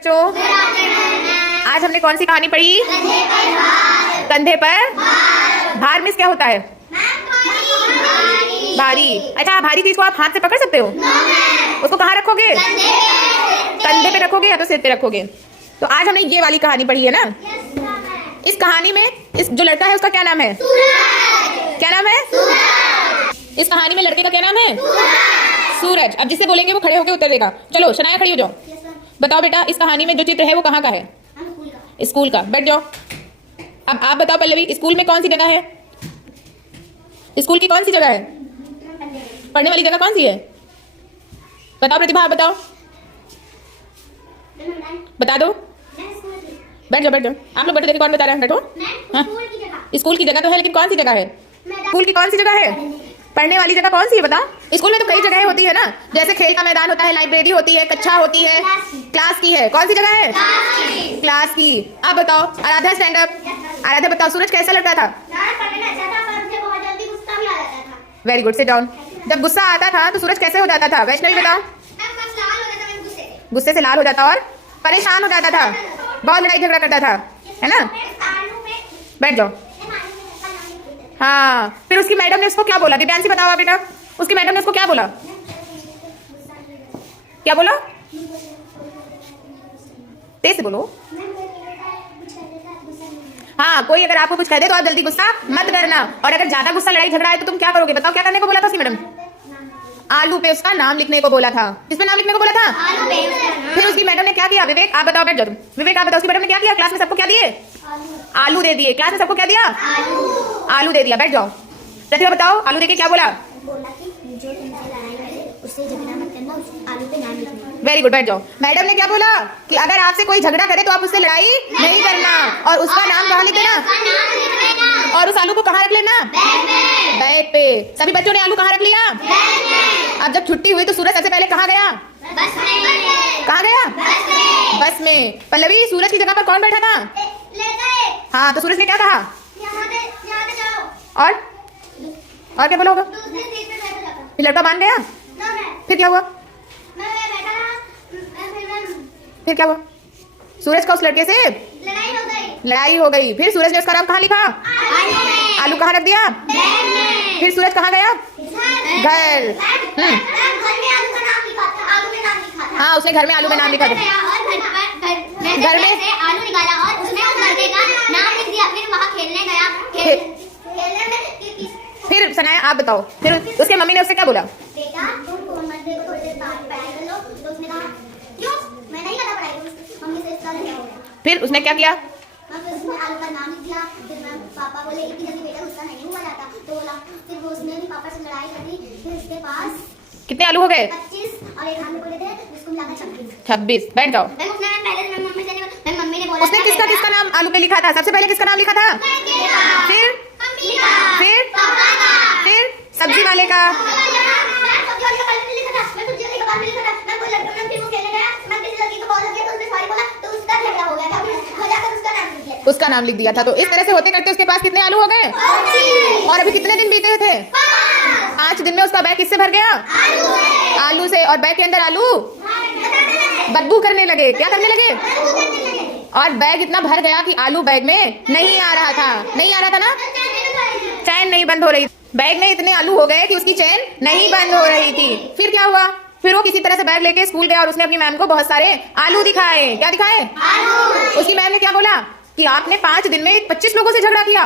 बच्चों, आज हमने कौन सी कहानी पढ़ी? कंधे पर भार। मिस क्या होता है? भारी। अच्छा, भारी चीज को आप हाथ से पकड़ सकते हो? उसको कहाँ रखोगे? कंधे पे रखोगे या तो सिर पे रखोगे? तो आज हमने ये वाली कहानी पढ़ी है ना। इस कहानी में इस जो लड़का है उसका क्या नाम है? क्या नाम है? इस कहानी में लड़के का क्या नाम है? सूरज। अब जिससे बोलेंगे वो खड़े होकर उत्तर देगा। चलो शनाया, खड़ी हो जाओ। बताओ बेटा, इस कहानी में जो चित्र है वो कहाँ का है? स्कूल का। बैठ जाओ। अब आप बताओ पल्लवी, स्कूल में कौन सी जगह है? स्कूल की कौन सी जगह है? पढ़ने वाली जगह कौन सी है? बताओ प्रतिभा, आप बताओ। बता दो। बैठ जाओ, बैठ जाओ। आप लोग बैठो, देखिए कौन बता रहा है। बैठो। हाँ, स्कूल की जगह तो है, लेकिन कौन सी जगह है? स्कूल की कौन सी जगह है? पढ़ने वाली जगह कौन सी है? बताओ। स्कूल में तो कई जगह होती है ना, जैसे खेल का मैदान होता है, लाइब्रेरी होती है, कक्षा होती है, क्लास की है। कौन सी जगह है? क्लास की। आप बताओ। Aaradhya, stand up. आराध्या बताओ, सूरज कैसा लड़का था? Very good, sit down. जब गुस्सा आता था तो सूरज कैसे हो जाता था? वैष्णवी बताओ। गुस्से से लाल हो जाता और परेशान हो जाता था, बहुत लड़ाई झगड़ा करता था, है ना। बैठ जाओ। हाँ, फिर उसकी मैडम ने उसको क्या बोला? दिव्यांशी बताओ बेटा, उसकी मैडम ने उसको क्या बोला? क्या बोला? तेज से बोलो। हाँ, कोई अगर आपको कुछ कह दे तो आप जल्दी गुस्सा मत करना, और अगर ज्यादा गुस्सा लड़ाई झगड़ा है तो तुम क्या करोगे? बताओ, क्या करने को बोला था उसकी मैडम? आलू पे उसका नाम लिखने को बोला था। किसपे नाम लिखने को बोला था? आलू पे। फिर उसकी मैडम ने क्या किया? विवेक आप बताओ। बैठ जाओ तुम। विवेक आप बताओ, उसकी मैडम ने क्या किया? क्लास में सबको क्या दिए? आलू दे दिए। क्लास में सबको क्या दिया? आलू दे दिया। बैठ जाओ। प्रतिभा बताओ, आलू देके क्या बोला? वेरी गुड, बैठ जाओ। मैडम ने क्या बोला? कि अगर आपसे कोई झगड़ा करे तो आप उससे लड़ाई नहीं करना, और उसका नाम कहाँ लिख देना, और उस आलू को कहाँ रख लेना? बैग पे। सभी बच्चों ने आलू कहाँ रख लिया? अब जब छुट्टी हुई तो सूरज सबसे पहले कहाँ गया? कहाँ गया? बस में। पल्लवी, सूरज की जगह पर कौन बैठा था? हाँ, तो सूरज ने क्या कहा? और क्या बोला होगा? फिर लड़का मान गया। फिर क्या हुआ? फिर क्या हुआ? सूरज का उस लड़के से लड़ाई हो गई। फिर सूरज ने उसका नाम कहाँ लिखा? आलू कहाँ रख दिया? फिर सूरज कहाँ गया? घर। हाँ, उसने घर में आलू में नाम लिखा था। घर में आलू निकाला और उसने उस लड़के का नाम लिख दिया। फिर वहाँ खेलने गया। फिर सनाया, आप बताओ। फिर उसके मम्मी ने उससे क्या बोला? बेटा, तुम फोन मत देखो, थोड़ी देर बाद पढ़ाई कर लो। तो उसने कहा, क्यों? मैं नहीं करना पढ़ाई। मम्मी से इसका नहीं हो गया। फिर उसने क्या किया? उसने आलू का नाम लिख दिया। फिर पापा बोले इतनी जल्दी बेटा गुस्सा नहीं हुआ जाता, तो बोला। फिर वो उसने भी पापा से लड़ाई कर दी। फिर उसके पास कितने आलू हो गए? 25, और एक हाथ में बोले थे जिसको मिलाकर 26। बैठ जाओ। मम्मी ने बोला, उसने किसका नाम आलू पे लिखा था? सबसे पहले किसका नाम लिखा था? फिर सब्जी वाले का। उसका नाम लिख दिया था। तो इस तरह से होते करते उसके पास कितने आलू हो गए? और अभी कितने दिन बीते थे? 5 दिन में उसका बैग किससे भर गया? आलू से। और बैग के अंदर आलू बदबू करने लगे। क्या करने लगे? और बैग इतना भर गया कि आलू बैग में नहीं आ रहा था ना। चैन नहीं बंद हो रही। बैग में इतने आलू हो गए कि उसकी चैन नहीं बंद हो रही थी। फिर क्या हुआ? फिर वो किसी तरह से बैग लेके स्कूल गया और उसने अपनी मैम को बहुत सारे आलू दिखाए। क्या दिखाए? आलू। उसकी मैम ने क्या बोला? कि आपने 5 दिन में 25 लोगों से झगड़ा किया।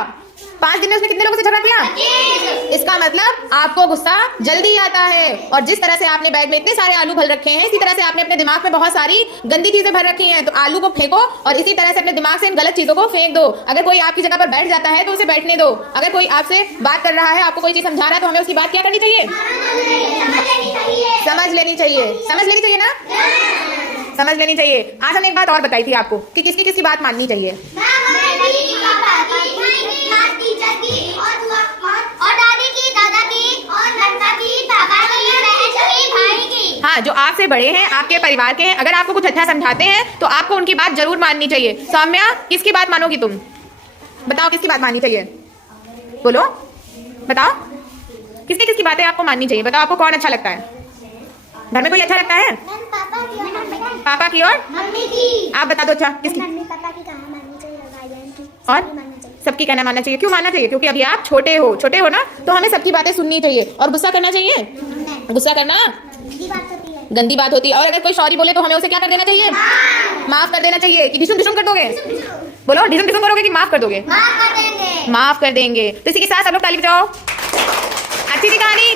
5 दिन में उसने कितने लोगों से झगड़ा किया? इसका मतलब आपको गुस्सा जल्दी आता है। और जिस तरह से आपने बैग में इतने सारे आलू भर रखे हैं, इसी तरह से आपने अपने दिमाग में बहुत सारी गंदी चीजें भर रखी हैं। तो आलू को फेंको और इसी तरह से अपने दिमाग से इन गलत चीजों को फेंक दो। अगर कोई आपकी जगह पर बैठ जाता है तो उसे बैठने दो। अगर कोई आपसे बात कर रहा है, आपको कोई चीज समझा रहा है, तो हमें उसकी बात क्या करनी चाहिए? समझ लेनी चाहिए। समझ लेनी चाहिए ना? समझ लेनी चाहिए। आज हमने एक बात और बताई थी आपको कि किसकी किसकी बात माननी चाहिए। हाँ, जो आपसे बड़े हैं, आपके परिवार के हैं, अगर आपको कुछ अच्छा समझाते हैं तो आपको उनकी बात जरूर माननी चाहिए। सौम्या, किसकी बात मानोगी तुम? बताओ, किसकी बात माननी चाहिए? बोलो, बताओ। किसकी किसकी बातें आपको माननी चाहिए? बताओ, आपको कौन अच्छा लगता है? घर में कोई अच्छा लगता है? पापा की और मम्मी की। आप बता दो। अच्छा किसकी? मम्मी पापा की कहना माननी चाहिए, भाई बहन की और सबकी मानना चाहिए। सबकी कहना मानना चाहिए। क्यों मानना चाहिए? क्योंकि अभी आप छोटे हो ना, तो हमें सबकी बातें सुननी चाहिए। और गुस्सा करना चाहिए? नहीं, गुस्सा करना गंदी बात होती है। गंदी बात होती है। और अगर कोई सॉरी बोले तो हमें उसे क्या कर देना चाहिए? माफ कर देना चाहिए। कि डिशुम डिशुम कर दोगे? बोलो, डिशुम डिशुम करोगे कि माफ कर दोगे? माफ कर देंगे। माफ कर देंगे। तो इसी के साथ सब लोग ताली बजाओ। अच्छी थी कहानी।